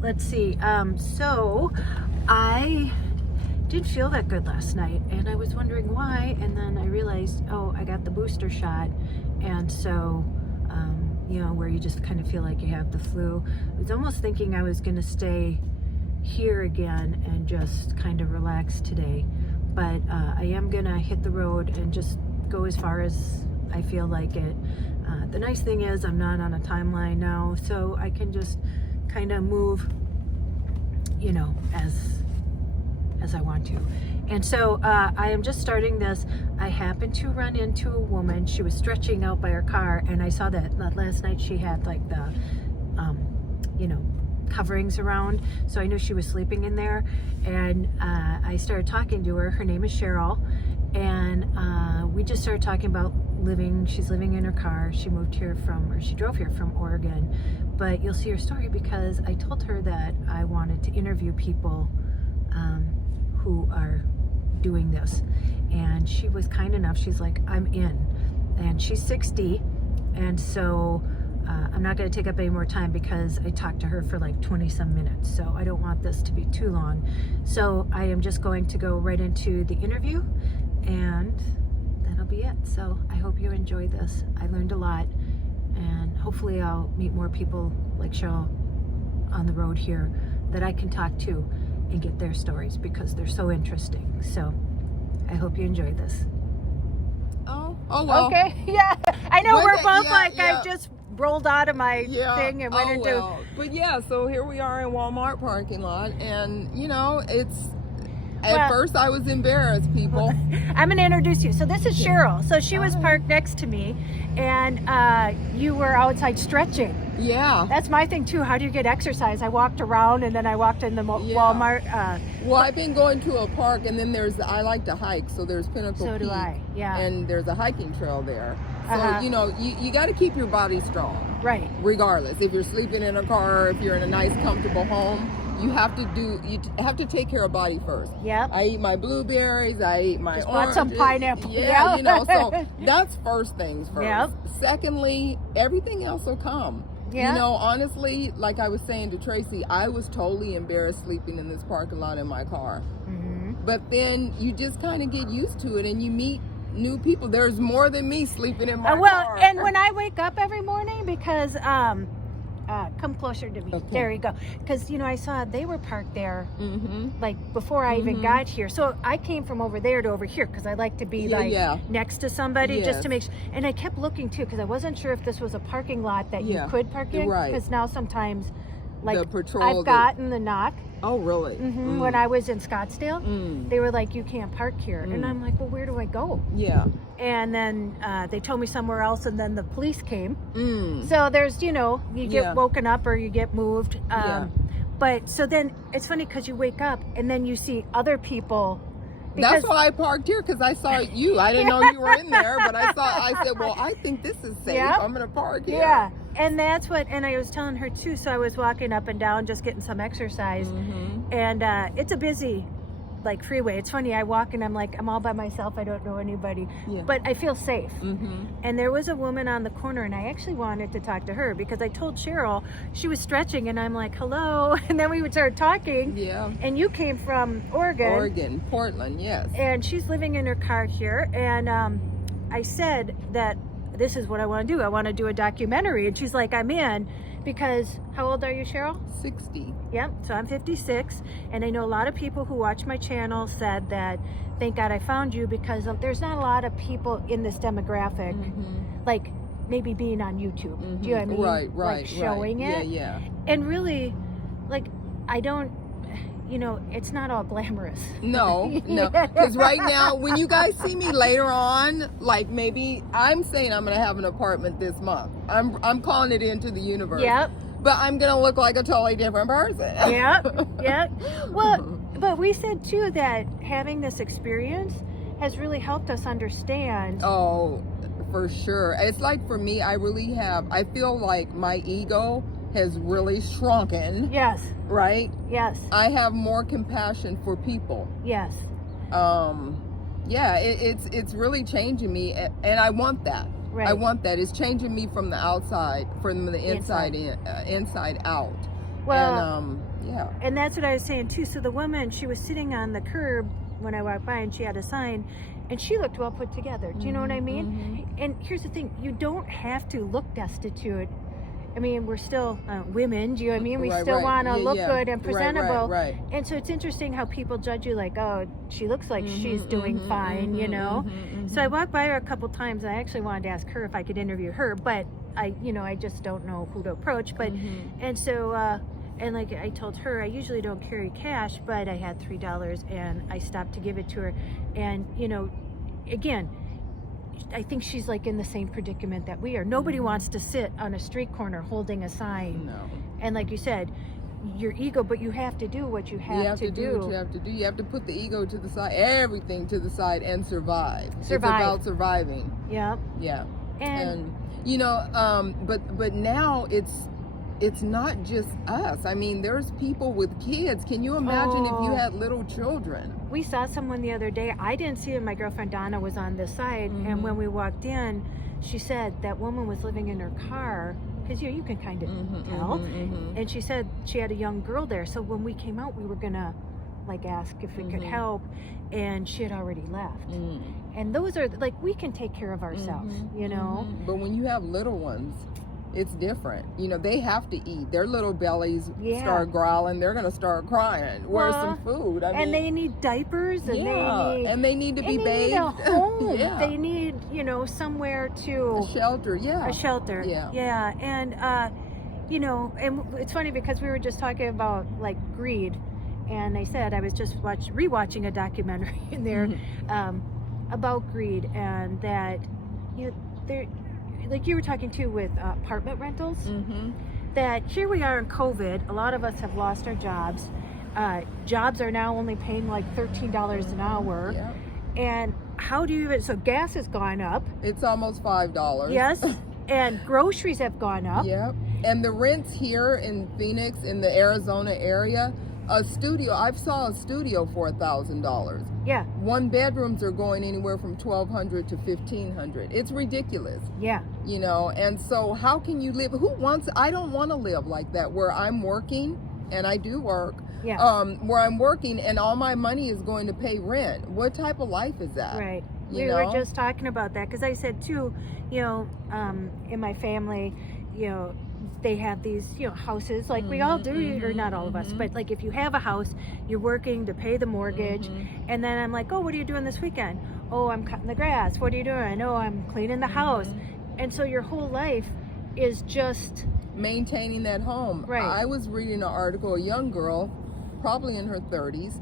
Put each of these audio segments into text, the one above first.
let's see. So I didn't feel that good last night, and I was wondering why. And then I realized, oh, I got the booster shot, and so where you just kind of feel like you have the flu. I was almost thinking I was going to stay here again and just kind of relax today, but I am going to hit the road and just go as far as I feel like it. The nice thing is I'm not on a timeline now, so I can just kind of move, as I want to. And so I am just starting this. I happened to run into a woman. She was stretching out by her car, and I saw that last night she had like the, coverings around, so I knew she was sleeping in there. And I started talking to her. Her name is Cheryl, and we just started talking about living. She's living in her car. She moved here she drove here from Oregon. But you'll see her story because I told her that I wanted to interview people who are doing this, and she was kind enough. She's like, I'm in. And she's 60, and so I'm not going to take up any more time because I talked to her for like 20 some minutes, so I don't want this to be too long. So I am just going to go right into the interview, and that'll be it. So I hope you enjoy this. I learned a lot, and hopefully I'll meet more people like Cheryl on the road here that I can talk to and get their stories because they're so interesting. So I hope you enjoy this. Oh well. Okay, yeah. I know we're both yeah. I just rolled out of my thing and went into... Well. But yeah, so here we are in Walmart parking lot, and it's... At first I was embarrassed, people. I'm going to introduce you. So this is Cheryl. So she was parked next to me, and you were outside stretching. Yeah. That's my thing too. How do you get exercise? I walked around, and then I walked in the Walmart. Well, I've been going to a park, and then I like to hike, so there's Pinnacle So Peak, do I, yeah. And there's a hiking trail there. So, you got to keep your body strong. Right. Regardless. If you're sleeping in a car, or if you're in a nice, comfortable home, you have to take care of body first. Yep. I eat my blueberries, I eat my oranges. Want some pineapple. Yeah, so that's first things first. Yep. Secondly, everything else will come. Yeah. Honestly, like I was saying to Tracy, I was totally embarrassed sleeping in this parking lot in my car. Mm-hmm. But then you just kind of get used to it, and you meet new people. There's more than me sleeping in my car. And when I wake up every morning, because come closer to me. Okay. There you go. Because I saw they were parked there, like before I even Mm-hmm. got here. So I came from over there to over here because I like to be next to somebody just to make sure. And I kept looking too because I wasn't sure if this was a parking lot that you could park in. Right. Because now sometimes, like, the patrol, I've gotten the knock. Oh, really? When I was in Scottsdale, they were like, you can't park here. And I'm like, well, where do I go? Yeah. And then they told me somewhere else, and then the police came. So there's, you get woken up or you get moved. But so then it's funny because you wake up and then you see other people. That's why I parked here, because I saw you. I didn't know you were in there, but I said, well, I think this is safe. I'm going to park here. Yeah. And that's and I was telling her too. So I was walking up and down, just getting some exercise. And it's a busy, freeway. It's funny. I walk and I'm like, I'm all by myself. I don't know anybody, but I feel safe. And there was a woman on the corner, and I actually wanted to talk to her because I told Cheryl she was stretching, and I'm like, hello. And then we would start talking. Yeah. And you came from Oregon. Portland, yes. And she's living in her car here. And I said that this is what I want to do. I want to do a documentary. And she's like, I'm in. Because, how old are you, Cheryl? 60. Yep, so I'm 56, and I know a lot of people who watch my channel said that, thank God I found you, because there's not a lot of people in this demographic, like maybe being on YouTube. Do you know what I mean? Right. Showing it. Yeah. And really, I don't, it's not all glamorous. No, because right now, when you guys see me later on, maybe I'm saying I'm going to have an apartment this month. I'm calling it into the universe. Yep. But I'm going to look like a totally different person. Yep. Well, but we said too that having this experience has really helped us understand. Oh, for sure. It's like, for me, I feel like my ego has really shrunken. Yes. Right? Yes. I have more compassion for people. Yes. It's really changing me, and I want that. Right. I want that. It's changing me from the outside, from the inside out. Well, yeah. and that's what I was saying too. So the woman, she was sitting on the curb when I walked by, and she had a sign, and she looked well put together. Do you know what I mean? And here's the thing: you don't have to look destitute. I mean, we're still women. Do you know what I mean? We still want to look good and presentable. Right. And so it's interesting how people judge you, like, oh, she looks like she's doing fine, you know. So I walked by her a couple times. And I actually wanted to ask her if I could interview her, but I just don't know who to approach. But and so. And like I told her, I usually don't carry cash, but I had $3 and I stopped to give it to her. And, you know, again, I think she's like in the same predicament that we are. Nobody wants to sit on a street corner holding a sign. No. And like you said, your ego, but you have to do what you have to do. What you have to do. You have to put the ego to the side, everything to the side, and survive. It's Survive. about surviving. Yeah. Yeah. And you know, but now it's not just us. I mean, there's people with kids. Can you imagine if you had little children? We saw someone the other day. I didn't see it. My girlfriend Donna was on this side, and when we walked in, she said that woman was living in her car, because you can kind of tell. And she said she had a young girl there. So when we came out, we were gonna like ask if we could help, and she had already left. And those are like, we can take care of ourselves, you know. But when you have little ones, it's different. You know, they have to eat. Their little bellies start growling. They're going to start crying. Where's some food? I mean, and they need diapers, and they need to be bathed. They need a home. Yeah. They need, you know, somewhere to... A shelter, A shelter. Yeah. And, you know, and it's funny because we were just talking about, like, greed. And I said I was just rewatching a documentary in there about greed, and that, you know, there... like you were talking to with apartment rentals, that here we are in COVID, a lot of us have lost our jobs. Jobs are now only paying like $13 an hour. And how do you even, so gas has gone up. It's almost $5. Yes. And groceries have gone up. And the rents here in Phoenix, in the Arizona area, I saw a studio for $1,000. Yeah. One bedrooms are going anywhere from $1,200 to $1,500. It's ridiculous. Yeah. You know, and so how can you live? I don't want to live like that, where I'm working, and I do work. Where I'm working and all my money is going to pay rent. What type of life is that? Right. We were just talking about that, because I said too, you know, in my family, you know, they have these, you know, houses like we all do, or not all of us, but like if you have a house, you're working to pay the mortgage, and then I'm like, oh, what are you doing this weekend? Oh, I'm cutting the grass. What are you doing? Oh, I'm cleaning the house. And so your whole life is just maintaining that home. Right. I was reading an article, a young girl, probably in her 30s,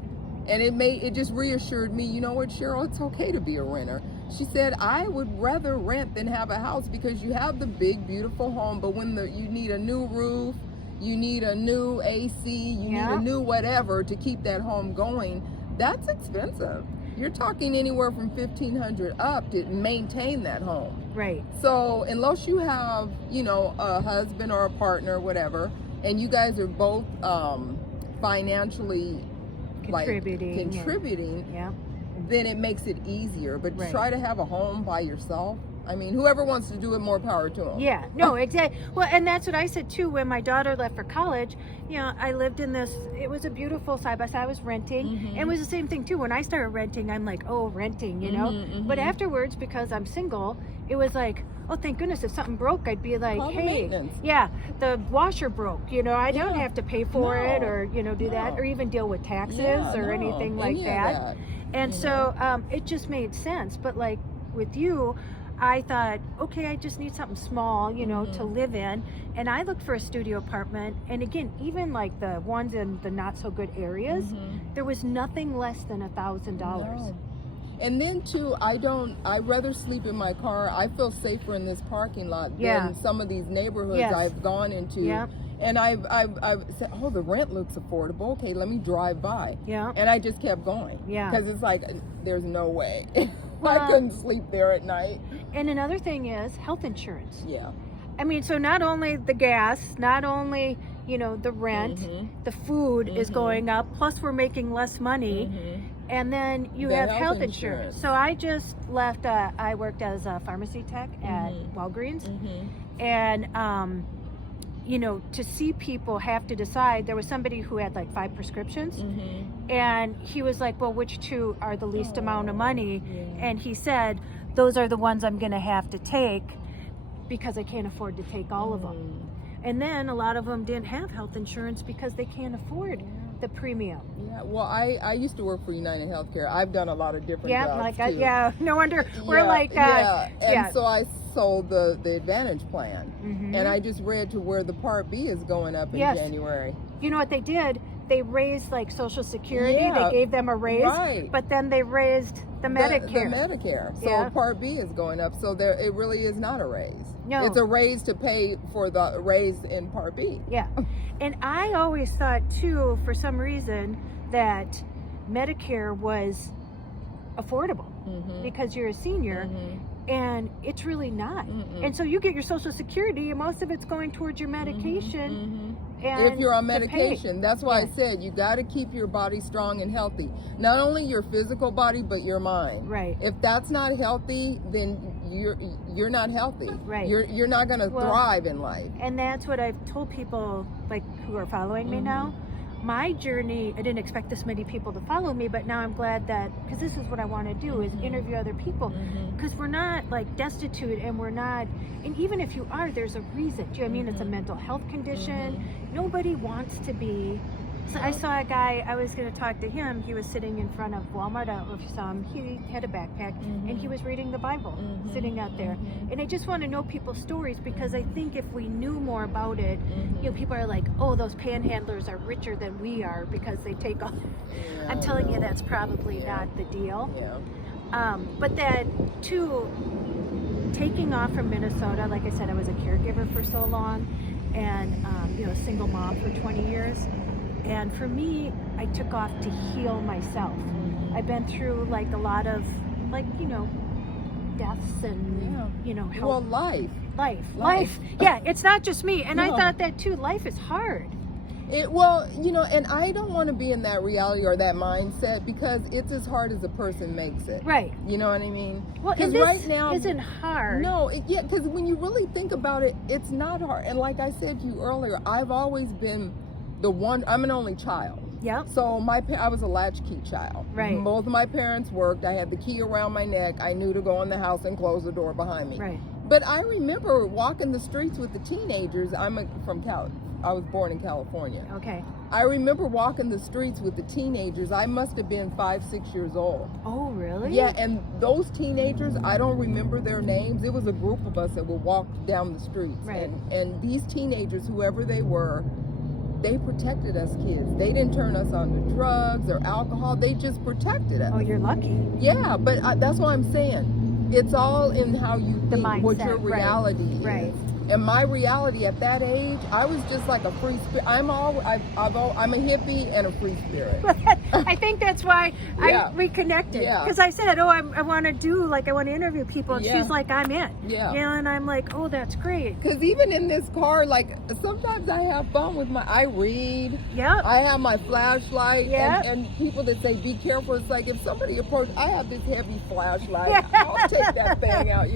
and it just reassured me, you know what, Cheryl, it's okay to be a renter. She said, I would rather rent than have a house, because you have the big, beautiful home, but when you need a new roof, you need a new AC, you need a new whatever to keep that home going, that's expensive. You're talking anywhere from $1,500 up to maintain that home. Right. So unless you have, you know, a husband or a partner or whatever, and you guys are both financially contributing, then it makes it easier. But to try to have a home by yourself, I mean, whoever wants to do it, more power to them. Yeah, no, exactly. Well, and that's what I said too. When my daughter left for college, you know, I lived in this, it was a beautiful side by side. I was renting. And it was the same thing too. When I started renting, I'm like, oh, renting, you know. But afterwards, because I'm single, it was like, oh, thank goodness, if something broke, I'd be like, hey, the washer broke, you know, I don't have to pay for it, or, you know, do that, or even deal with taxes or anything like that. And so it just made sense. But like with you, I thought, okay, I just need something small, you know, to live in. And I looked for a studio apartment. And again, even like the ones in the not so good areas, there was nothing less than $1,000. And then too, I'd rather sleep in my car. I feel safer in this parking lot than some of these neighborhoods I've gone into. And I've said, oh, the rent looks affordable. Okay, let me drive by. And I just kept going. Because it's like, there's no way. I couldn't sleep there at night. And another thing is health insurance. I mean, so not only the gas, not only, you know, the rent, the food is going up, plus we're making less money. And then you have health insurance. So I just left, I worked as a pharmacy tech at Walgreens. And to see people have to decide. There was somebody who had like 5 prescriptions, and he was like, well, which 2 are the least amount of money? And he said, those are the ones I'm going to have to take because I can't afford to take all of them. And then a lot of them didn't have health insurance because they can't afford the premium. Yeah, well, I used to work for United Healthcare. I've done a lot of different jobs too. No wonder we're and so I sold the Advantage plan, and I just read to where the Part B is going up in January. You know what they did? They raised like Social Security. They gave them a raise, but then they raised the Medicare. The Medicare. So Part B is going up. So it really is not a raise. No, it's a raise to pay for the raise in Part B. Yeah, and I always thought too, for some reason, that Medicare was affordable because you're a senior. And it's really not. And so you get your Social Security, and most of it's going towards your medication. And if you're on medication, that's why I said you got to keep your body strong and healthy. Not only your physical body, but your mind. Right. If that's not healthy, then you're not healthy. Right. You're not going to thrive in life. And that's what I've told people like who are following me now. My journey, I didn't expect this many people to follow me, but now I'm glad that, because this is what I want to do, is interview other people, because we're not like destitute, and we're not, and even if you are, there's a reason. Do you know what I mean? It's a mental health condition. Nobody wants to be. So I saw a guy, I was going to talk to him, he was sitting in front of Walmart, I don't know if you saw him, he had a backpack, and he was reading the Bible, sitting out there. And I just want to know people's stories, because I think if we knew more about it, people are like, oh, those panhandlers are richer than we are because they take all. I'm telling you, that's probably not the deal. But that, too, taking off from Minnesota, like I said, I was a caregiver for so long, and single mom for 20 years. And for me, I took off to heal myself. I've been through like a lot of deaths and health. Well, life. Yeah, it's not just me. And I thought that too. Life is hard. And I don't want to be in that reality or that mindset, because it's as hard as a person makes it. Right. You know what I mean? Well, and this right now isn't hard. No, because when you really think about it, it's not hard. And like I said to you earlier, I've always been I'm an only child. Yeah. So I was a latchkey child. Right. Both of my parents worked. I had the key around my neck. I knew to go in the house and close the door behind me. Right. But I remember walking the streets with the teenagers. I was born in California. Okay. I remember walking the streets with the teenagers. I must have been 5-6 years old. Oh, really? Yeah, and those teenagers, I don't remember their names. It was a group of us that would walk down the streets. Right. And these teenagers, whoever they were, they protected us kids. They didn't turn us on to drugs or alcohol. They just protected us. Oh, you're lucky. Yeah, but that's what I'm saying. It's all in how you think, mindset, what your reality is. Right. And my reality at that age, I was just like a free spirit. I'm a hippie and a free spirit. I think that's why we connected. Because I said, I want to interview people. And she's like, I'm in. Yeah. And I'm like, oh, that's great. Because even in this car, like, sometimes I have fun I read. Yeah. I have my flashlight. Yeah. And people that say, be careful. It's like, if somebody approaches, I have this heavy flashlight. I'll take that thing out,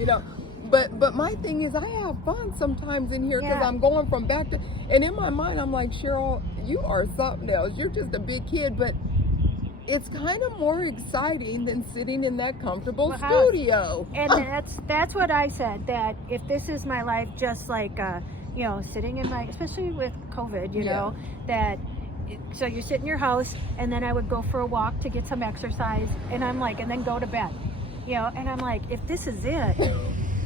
But my thing is, I have fun sometimes in here, because I'm going from back to, and in my mind, I'm like, Cheryl, you are something else. You're just a big kid, but it's kind of more exciting than sitting in that comfortable studio. And that's what I said, that if this is my life, just like, sitting in especially with COVID, so you sit in your house, and then I would go for a walk to get some exercise, and I'm like, and then go to bed, and I'm like, if this is it,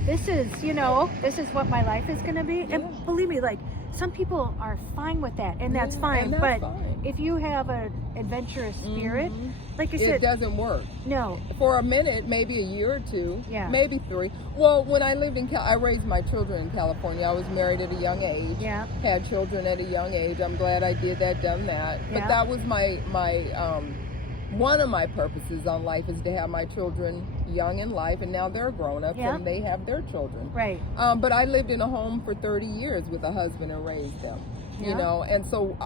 this is what my life is going to be. And believe me, like, some people are fine with that, and that's fine. But if you have an adventurous spirit, like I said, it doesn't work. No. For a minute, maybe a year or two, maybe 3. Well, when I lived I raised my children in California. I was married at a young age. Yeah. Had children at a young age. I'm glad I did that, done that. But that was my one of my purposes on life, is to have my children young in life, and now they're grown up and they have their children. Right. But I lived in a home for 30 years with a husband and raised them. And so,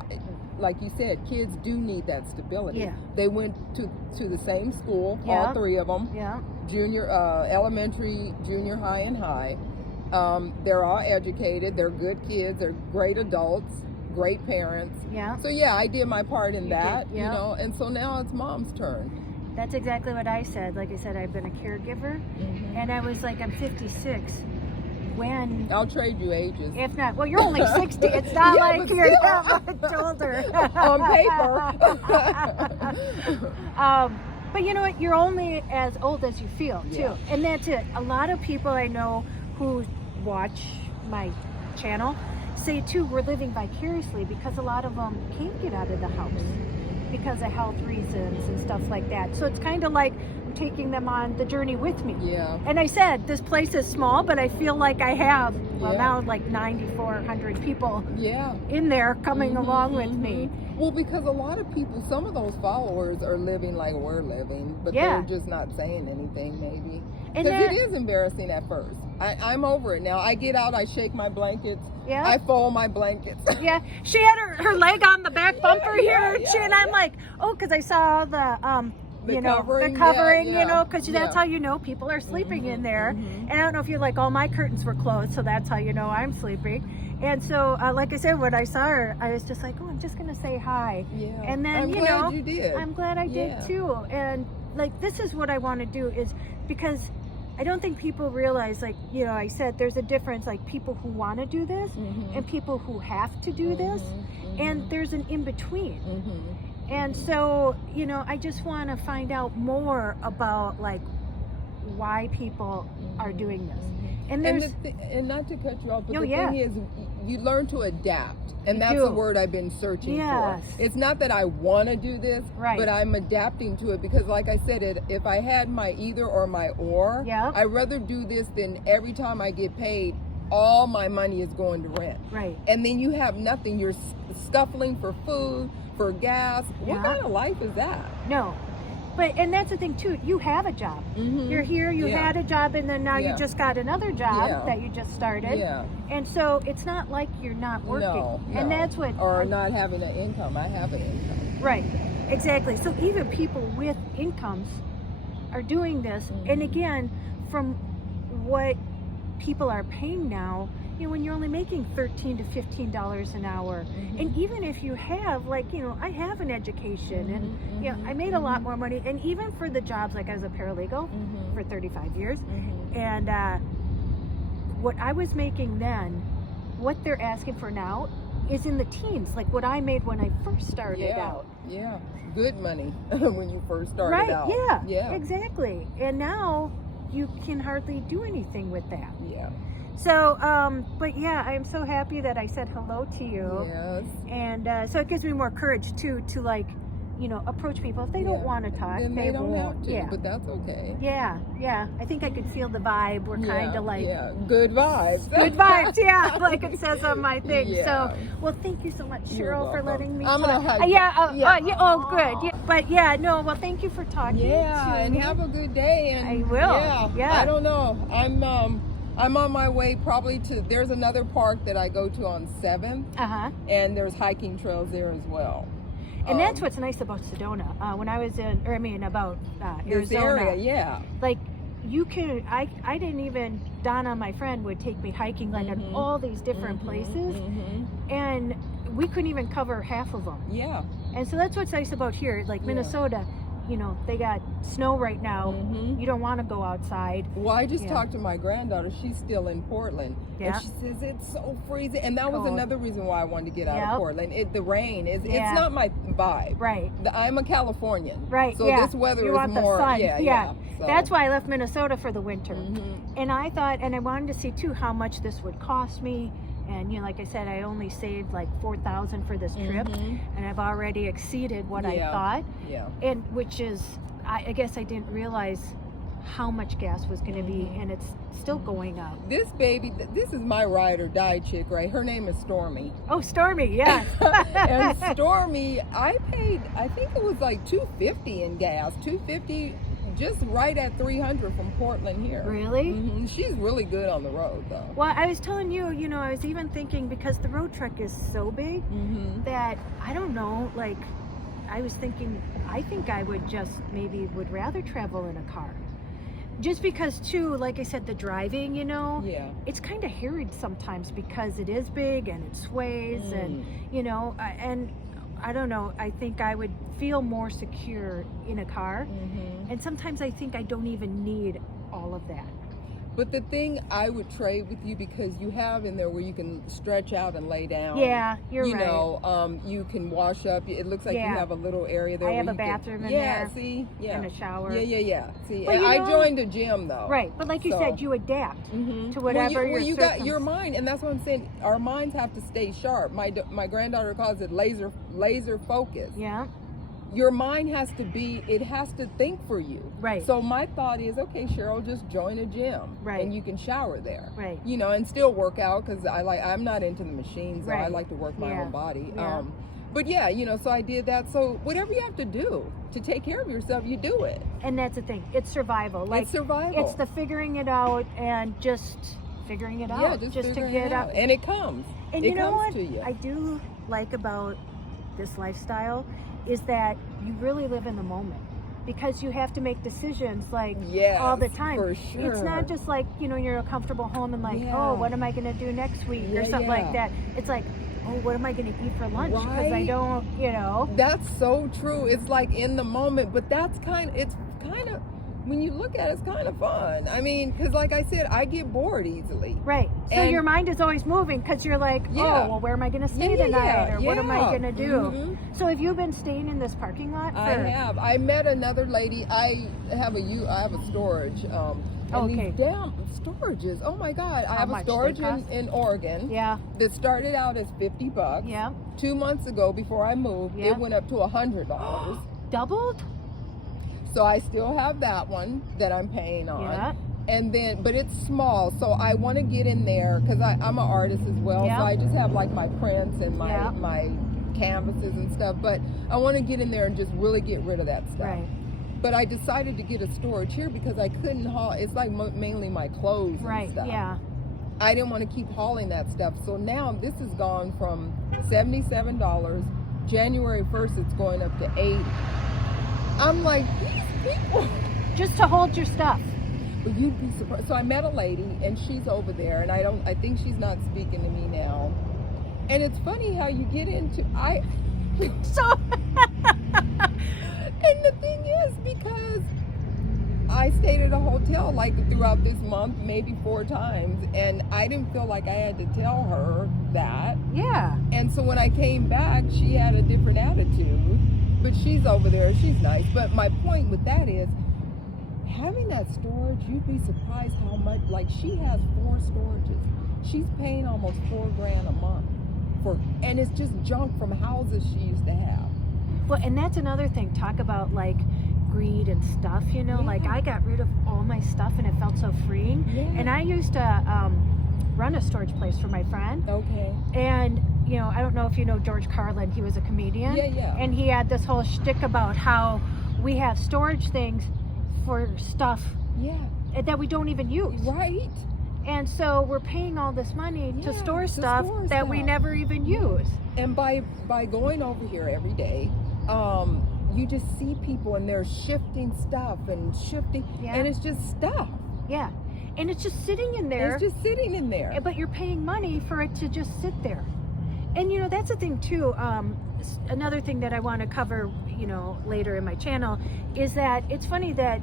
like you said, kids do need that stability. Yeah. They went to the same school, all 3 of them. Yeah. Elementary, junior high, and high. They're all educated. They're good kids. They're great adults, great parents. Yeah. So yeah, I did my part in that, did, yeah. you know, and so now it's mom's turn. That's exactly what I said. Like I said, I've been a caregiver, and I was like, I'm 56. When I'll trade you ages. If not, well, you're only 60. It's not Yeah, like but you're still. that much older. On paper. But you know what? You're only as old as you feel, too. Yeah. And that's it. A lot of people I know who watch my channel say, too, we're living vicariously because a lot of them can't get out of the house because of health reasons and stuff like that. So it's kind of like I'm taking them on the journey with me. Yeah. And I said, this place is small, but I feel like I have, well, Yeah. now like 9,400 people Yeah. in there coming along with me. Well, because a lot of people, some of those followers are living like we're living, but Yeah. they're just not saying anything, maybe. And Because that- it is embarrassing at first. I'm over it now. I get out, I shake my blankets, Yeah. I fold my blankets. Yeah, she had her leg on the back bumper yeah, here, yeah, and I'm like, oh, because I saw the The you know, covering, the covering, yeah, you know, because yeah. that's how you know people are sleeping in there. And I don't know if you're like, all my curtains were closed, so that's how you know I'm sleeping. And so, like I said, when I saw her, I was just like, oh, I'm just gonna say hi. Yeah. And then, I'm you glad know, you did. I'm glad I Yeah. did too. And like, this is what I want to do is because I don't think people realize, like, you know, I said there's a difference, like people who want to do this and people who have to do this, and there's an in between. And so, you know, I just want to find out more about like why people are doing this. And And, there's, and not to cut you off, but No, the yeah. thing is, you learn to adapt, and You that's do. the word I've been searching Yes. for. It's not that I want to do this, Right. but I'm adapting to it because, like I said, if I had my either or my or, Yep. I'd rather do this than every time I get paid, all my money is going to rent. right. And then you have nothing. You're scuffling for food, for gas. What Yeah. kind of life is that? No. But, and that's the thing too, you have a job. You're here, you Yeah. had a job, and then now Yeah. you just got another job Yeah. that you just started. Yeah. And so it's not like you're not working. No, And no. that's what, Or not having an income. I have an income. right, exactly. So even people with incomes are doing this. And again, from what people are paying now, you know, when you're only making $13 to $15 an hour, and even if you have, like, you know, I have an education, and you know, I made a lot more money, and even for the jobs, like I was a paralegal for 35 years, and what I was making then, what they're asking for now is in the teens, like what I made when I first started out. Yeah, good money when you first started Right, out. yeah, exactly. And now you can hardly do anything with that. Yeah. So, but yeah, I am so happy that I said hello to you. Yes. And so it gives me more courage too, to like, you know, approach people. If they don't want to talk, then they don't won't. have to, Yeah. but that's okay. Yeah, yeah. I think I could feel the vibe. We're kind of like good vibes. good vibes, yeah, like it says on my thing. Yeah. So, well, thank you so much, You're Cheryl, for welcome. letting me I'm gonna talk. hug you. Yeah, oh, good. Yeah. But yeah, no, well, thank you for talking. Yeah, to and me. have a good day. And I will. Yeah. I don't know. I'm on my way probably to. There's another park that I go to on 7th, and there's hiking trails there as well. And that's what's nice about Sedona. When I was in, or I mean, about this Arizona. area, yeah. Like, you can, I didn't even, Donna, my friend, would take me hiking like in all these different places, and we couldn't even cover half of them. Yeah. And so that's what's nice about here, like Minnesota. You know, they got snow right now. You don't want to go outside. Well, I just talked to my granddaughter. She's still in Portland. Yeah. And she says it's so freezing. And that was Cold. another reason why I wanted to get out of Portland. The rain is, Yeah. it's not my vibe. Right. I'm a Californian. Right. So yeah. this weather you is want more, the sun. yeah. So. That's why I left Minnesota for the winter. And I thought, and I wanted to see too how much this would cost me. And you know, like I said, I only saved like $4,000 for this trip, and I've already exceeded what I thought. Yeah. And which is, I guess I didn't realize how much gas was going to be, and it's still going up. This baby, this is my ride or die chick, right? Her name is Stormy. Oh, Stormy, yeah. And Stormy, I paid, I think it was like $2.50 in gas, $2.50, just right at 300 from Portland here. Really? She's really good on the road, though. Well, I was telling you, you know, I was even thinking, because the road truck is so big that I don't know, like, I was thinking, I think I would just maybe would rather travel in a car. Just because too, like I said, the driving, you know, Yeah. it's kind of harried sometimes because it is big and it sways and, you know, and I don't know, I think I would feel more secure in a car. And sometimes I think I don't even need all of that. But the thing I would trade with you, because you have in there where you can stretch out and lay down. Yeah, you're you right. know, you can wash up. It looks like Yeah. you have a little area there. I have where a you bathroom can, in yeah, there. see? Yeah. And a shower. Yeah. See, But and you I know- joined a gym though. Right, but like you So- said, you adapt to whatever well, you got your circum- mind, and that's what I'm saying. Our minds have to stay sharp. My granddaughter calls it laser focus. Yeah, Your mind has to be, it has to think for you. Right. So my thought is, okay, Cheryl, just join a gym. Right. And you can shower there. Right. You know, and still work out, because I'm not into the machines, so I Right. like to work my Yeah. own body. Yeah. But yeah, you know, so I did that. So whatever you have to do to take care of yourself, you do it. and that's the thing. It's survival. Like It's survival. It's the figuring it out and just figuring it out. Yeah, just to figuring get it out. out. And it comes. And it you know comes what to you. I do like about this lifestyle is that you really live in the moment, because you have to make decisions like Yes, all the time. for It's sure. not just like, you know, you're a comfortable home and like, Yeah. oh, what am I going to do next week or Yeah, something like yeah. that. It's like, oh, what am I going to eat for lunch? Because I Right. don't, you know. That's so true. It's like in the moment, but it's kind of, when you look at it, it's kind of fun. I mean, because like I said, I get bored easily. Right. So And- your mind is always moving because you're like, Yeah. oh, well, where am I going to stay Yeah, tonight? Or what am I yeah. going to do? Mhm. So have you been staying in this parking lot? I have. I met another lady. I have a storage. And Okay. these damn storages. Oh my God! I How have a much they storage cost? in Oregon. Yeah. That started out as $50. Yeah. 2 months ago, before I moved, Yeah. it went up to $100. Doubled? So I still have that one that I'm paying on. Yeah. And then, but it's small, so I want to get in there because I'm an artist as well. Yeah. So I just have like my prints and Yeah. my canvases and stuff. But I want to get in there and just really get rid of that stuff. Right. But I decided to get a storage here because I couldn't haul. It's like mainly my clothes Right. and stuff. Yeah. I didn't want to keep hauling that stuff. So now this has gone from $77. January 1st, it's going up to $80. I'm like, these people. Just to hold your stuff. But you'd be surprised. So I met a lady, and she's over there, and I think she's not speaking to me now. And it's funny how you get into So and the thing is, because I stayed at a hotel like throughout this month, maybe 4 times, and I didn't feel like I had to tell her that. yeah. And so when I came back, she had a different attitude. But she's over there, she's nice. But my point with that is, having that storage, you'd be surprised how much, like she has 4 storages. She's paying almost $4,000 a month and it's just junk from houses she used to have. Well, and that's another thing. Talk about like greed and stuff, you know, like Yeah. I got rid of all my stuff and it felt so freeing. Yeah. And I used to run a storage place for my friend. Okay. And, you know, I don't know if you know George Carlin, he was a comedian. Yeah. And he had this whole shtick about how we have storage things for stuff Yeah. that we don't even use. Right. And so we're paying all this money to Yeah, store to stuff store that we stuff. never even use. And by going over here every day, you just see people and they're shifting stuff and shifting, Yeah. and it's just stuff. Yeah. And it's just sitting in there. It's just sitting in there. But you're paying money for it to just sit there. And you know, that's the thing too. Another thing that I want to cover, you know, later in my channel is that it's funny that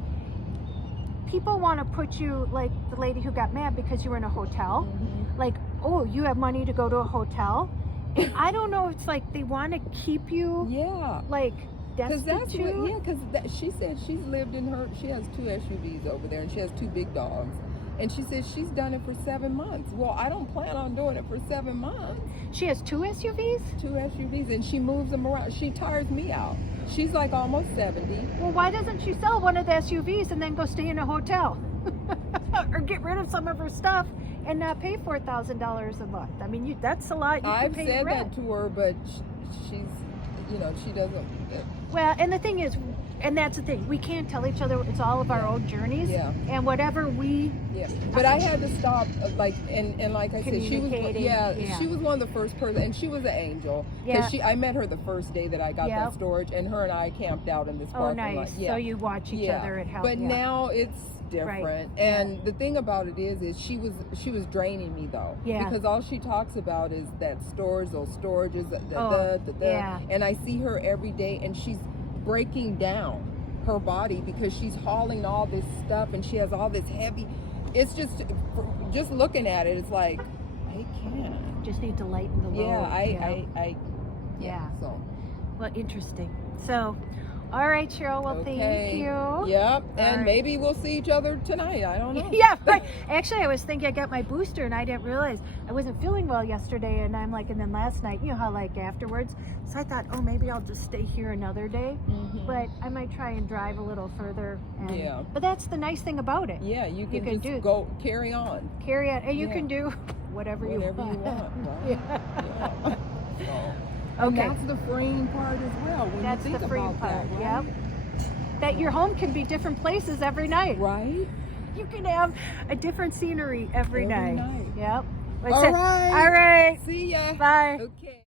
people want to put you, like the lady who got mad because you were in a hotel, like, oh, you have money to go to a hotel. And I don't know, it's like they want to keep you Yeah. like Because that's destitute. what, yeah, because she said she's lived in she has 2 SUVs over there and she has 2 big dogs. And she said she's done it for 7 months. Well, I don't plan on doing it for 7 months. She has 2 SUVs? 2 SUVs, and she moves them around. She tires me out. She's like almost 70. Well, why doesn't she sell one of the SUVs and then go stay in a hotel? Or get rid of some of her stuff and not pay $4,000 a month. I mean, that's a lot. You I've can pay said rent. that to her, but she's, you know, she doesn't. Well, and the thing is, and that's the thing, we can't tell each other, it's all of our own journeys. Yeah. And whatever we, Yeah, but I had to stop, like, and like I said, she was, Communicating, yeah. she was one of the first person, and she was an angel. Yeah. Because I met her the first day that I got Yep. that storage, and her and I camped out in this oh, parking nice. lot. Yeah. So you watch each Yeah. other, it helps. But now it's, different. And the thing about it is she was draining me though. Yeah. Because all she talks about is that storage, those storages, yeah. and I see her every day, and she's breaking down her body because she's hauling all this stuff, and she has all this heavy. It's just looking at it, it's like I can't. Just need to lighten the load. Yeah, yeah. So. Well, interesting. So, all right, Cheryl. Well, Okay. thank you. Yep. And right. maybe we'll see each other tonight. I don't know. Yeah, right. Actually, I was thinking I got my booster and I didn't realize I wasn't feeling well yesterday. And I'm like, and then last night, you know how like afterwards. So I thought, oh, maybe I'll just stay here another day. Mm-hmm. But I might try and drive a little further. And, Yeah. But that's the nice thing about it. Yeah, you can just do, go carry on. Carry on. And you Yeah. can do whatever you want. Right? Yeah. So, Okay. and that's the freeing part as well. When That's you think the freeing about part. that, right? Yep. That your home can be different places every night. Right? You can have a different scenery every night. Yep. All right. All right. See ya. Bye. Okay.